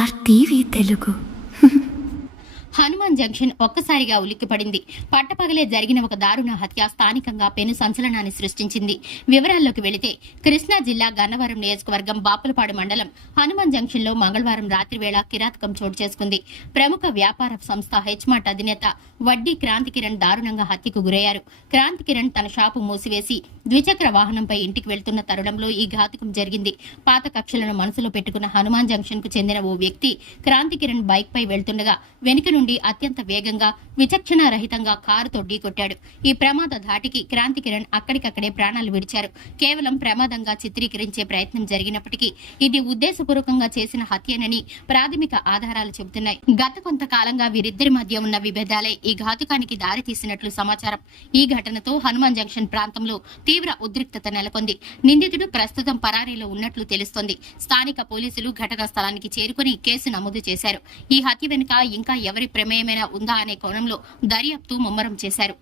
RTV Telugu. Hanuman junction ఒక్కసారిగా ఉలిక్కిపడింది. పట్టపగలే జరిగిన ఒక దారుణ హత్య స్థానికంగా పెను సంచలనాన్ని సృష్టించింది. వివరాల్లోకి వెళితే కృష్ణా జిల్లా గన్నవరం నియోజకవర్గం బాపులపాడు మండలం హనుమాన్ జంక్షన్ లో మంగళవారం రాత్రి వేళ కిరాతకం చోటు చేసుకుంది. ప్రముఖ వ్యాపార సంస్థ హెచ్మార్ట్ అధినేత వడ్డీ క్రాంతి కిరణ్ దారుణంగా హత్యకు గురయ్యారు. క్రాంతి కిరణ్ తన షాపు మూసివేసి ద్విచక్ర వాహనంపై ఇంటికి వెళ్తున్న తరుణంలో ఈ ఘాతుకం జరిగింది. పాత కక్షలను మనసులో పెట్టుకున్న హనుమాన్ జంక్షన్ కు చెందిన ఓ వ్యక్తి క్రాంతి కిరణ్ బైక్ పై వెళ్తుండగా వెనుక నుండి అత్యంత వేగంగా విచక్షణ రహితంగా కారుతో ఢీకొట్టాడు. ఈ ప్రమాద ధాటికి క్రాంతి కిరణ్ అక్కడికక్కడే ప్రాణాలు విడిచారు. కేవలం ప్రమాదంగా చిత్రీకరించే ప్రయత్నం జరిగినప్పటికీ ఇది ఉద్దేశపూర్వకంగా చేసిన హత్యనని ప్రాథమిక ఆధారాలు చెబుతున్నాయి. గత కొంతకాలంగా వీరిద్దరి మధ్య ఉన్న విభేదాలే ఈ ఘాతుకానికి దారి తీసినట్లు సమాచారం. ఈ ఘటనతో హనుమాన్ జంక్షన్ ప్రాంతంలో తీవ్ర ఉద్రిక్తత నెలకొంది. నిందితుడు ప్రస్తుతం పరారీలో ఉన్నట్లు తెలుస్తోంది. స్థానిక పోలీసులు ఘటనా స్థలానికి చేరుకుని కేసు నమోదు చేశారు. ఈ హత్య వెనుక ఇంకా ఎవరి ప్రమేయమైనా ఉందా అనే కోణంలో దర్యాప్తు ముమ్మరం చేశారు.